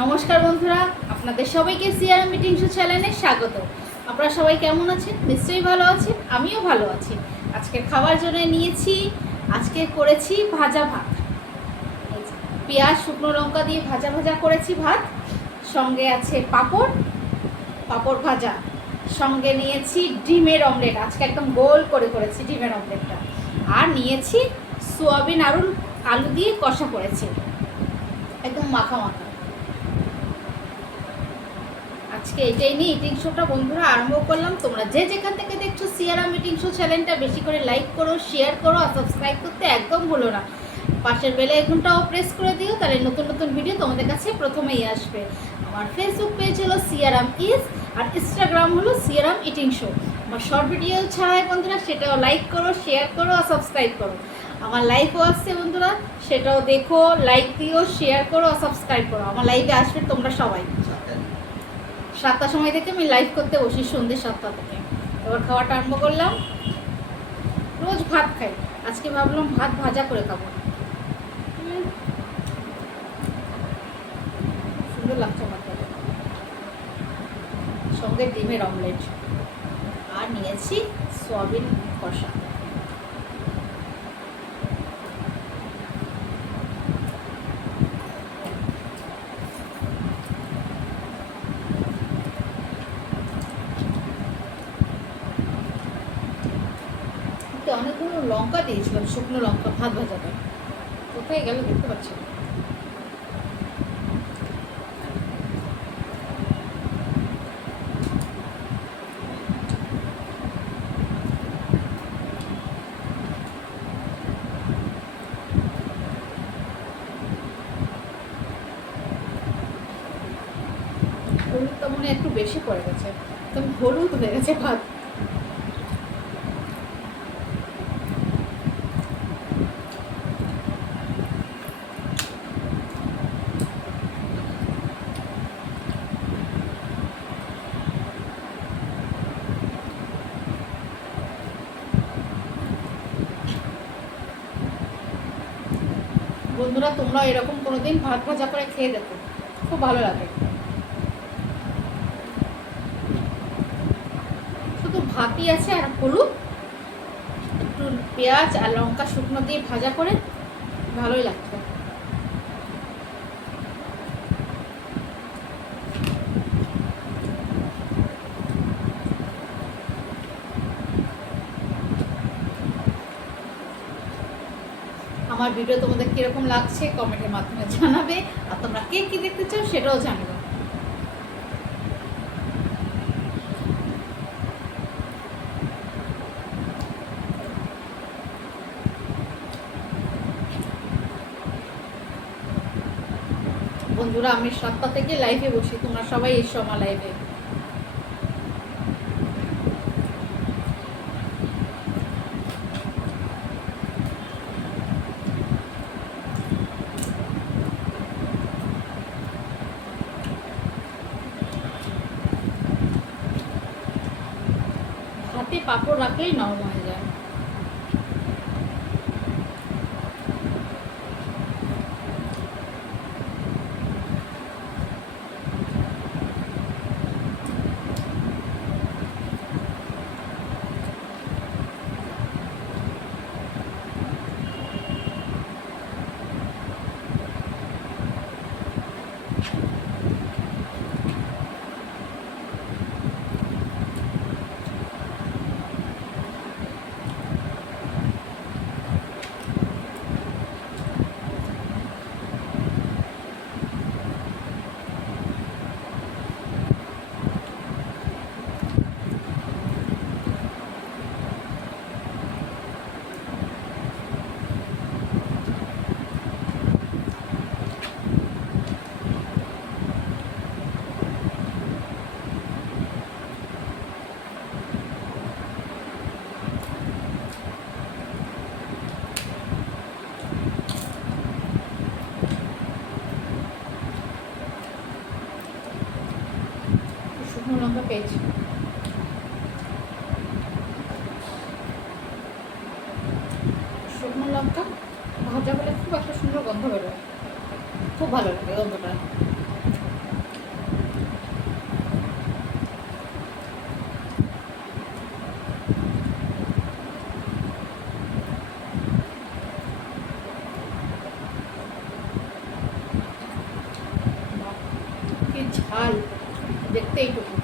নমস্কার বন্ধুরা, আপনাদের সবাইকে সিআরএম মিটিং শো চ্যানেলে স্বাগত। আপনারা সবাই কেমন আছেন? নিশ্চয়ই ভালো আছেন, আমিও ভালো আছি। আজকে খাওয়ার জন্য নিয়েছি, আজকে করেছি ভাজা ভাত। পেঁয়াজ শুকনো লঙ্কা দিয়ে ভাজা ভাজা করেছি ভাত, সঙ্গে আছে পাঁপড়, পাঁপড় ভাজা, সঙ্গে নিয়েছি ডিমের অমলেট। আজকে একদম গোল করে করেছি ডিমের অমলেটটা। আর নিয়েছি সোয়াবিন আলু দিয়ে কষা করেছি, একদম মাখা মাখা। আজকে এটাই নিয়ে ইটিং শোটা বন্ধুরা আরম্ভ করলাম। তোমরা যে যেখান থেকে দেখছো সিআরএম ইটিং শো চ্যানেলটা বেশি করে লাইক করো, শেয়ার করো আর সাবস্ক্রাইব করতে একদম ভুলো না। পাশের বেল আইকনটাও প্রেস করে দিও, তাহলে নতুন নতুন ভিডিও তোমাদের কাছে প্রথমেই আসবে। আমার ফেসবুক পেজ হলো সিআরএম ইজ, আর ইনস্টাগ্রাম হলো সিআরএম ইটিং শো। আমার শর্ট ভিডিও ছাড়াই বন্ধুরা, সেটাও লাইক করো, শেয়ার করো আর সাবস্ক্রাইব করো। আমার লাইভও আসছে বন্ধুরা, সেটাও দেখো, লাইক দিও, শেয়ার করো আর সাবস্ক্রাইব করো। আমার লাইভে আসবে তোমরা সবাই। 7টার সময় থেকে আমি লাইভ করতে বসি, সন্ধ্যে 7টা থেকে। এবার খাওয়াটা আরম্ভ করলাম। রোজ ভাত খাই, আজকে ভাবলাম ভাত ভাজা করে খাবো। সুন্দর লাগছে ভাতটা, সঙ্গে ডিমের অমলেট, আর নিয়েছি সয়াবিন কষা। অনেকগুলো লঙ্কা দিয়েছিলাম, শুকনো লঙ্কা ভাত ভাজাটা, কোথায় গেল দেখতে পাচ্ছি না। হলুদটা মনে একটু বেশি পড়ে গেছে, একদম হলুদ হয়ে গেছে ভাত। বন্ধুরা, তোমরা এরকম কোনোদিন ভাত ভাজা করে খেয়ে দেখো, খুব ভালো লাগে। শুধু ভাতই আছে আর হলুদ, একটু পেঁয়াজ আর লঙ্কা শুকনো দিয়ে ভাজা করে, ভালোই লাগছে। আমার ভিডিও তোমাদের কিরকম লাগছে কমেন্টের মাধ্যমে জানাবে, আর তোমরা কে কি দেখতে চাও সেটাও জানাবে। বন্ধুরা, আমি 7টা থেকে লাইভে বসি, তোমরা সবাই এসো আমার লাইভে। হাতে পাঁপড় রাখলেই নরম হয়ে যায়। শুকনো লঙ্কা পেয়েছি, শুকনো লঙ্কা ভাজা হলে খুব একটা সুন্দর গন্ধ বেরোয়, খুব ভালো লাগে গন্ধটা। ঝাল, দেখতে এইটুকু।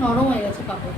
নরম হয়ে গেছে পাপড়।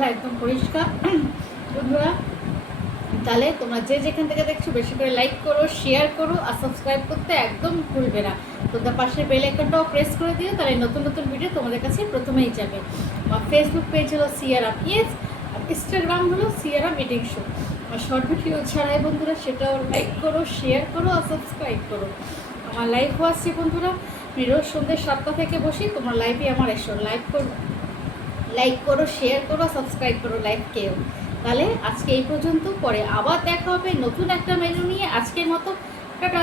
রান্নাঘর একদম পরিষ্কার বন্ধুরা। তাহলে তোমরা যে যেখান থেকে দেখছো বেশি করে লাইক করো, শেয়ার করো আর সাবস্ক্রাইব করতে একদম ভুলবে না। তোমরা পাশের বেল আইকনটাও প্রেস করে দিও, তাহলে নতুন নতুন ভিডিও তোমাদের কাছে প্রথমেই যাবে। আমার ফেসবুক পেজ হলো সিয়ারা পিএস, আর ইনস্টাগ্রাম হলো সিয়ারা মিটিং শো। আমার শর্ট ভিডিও ছাড়াই বন্ধুরা সেটাও লাইক করো, শেয়ার করো আর সাবস্ক্রাইব করো। আমার লাইভও আসছে বন্ধুরা, রোজ সন্ধ্যে 7টা থেকে বসি, তোমার লাইভে আমার এসো, লাইক করো, শেয়ার করো, সাবস্ক্রাইব করো লাইভকেও। তাহলে আজকে এই পর্যন্ত, পরে আবার দেখা হবে নতুন একটা মেনু নিয়ে। আজকের মতো টাটা।